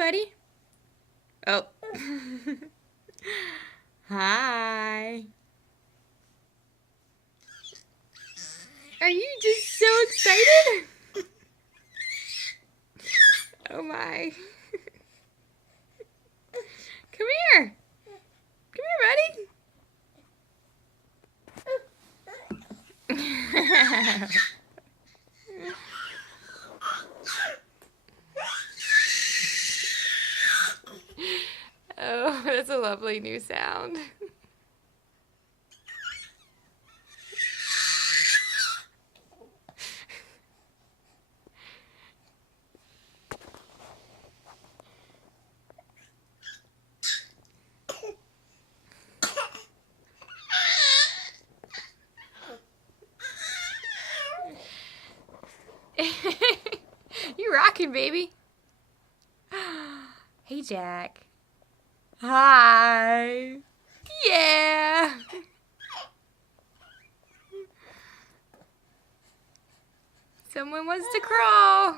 buddy. Oh. Hi. Are you just so excited? Oh my. Come here. Come here, buddy. Oh, that's a lovely new sound. You rocking, baby. Hey, Jack. Hi. Yeah. Someone wants to crawl.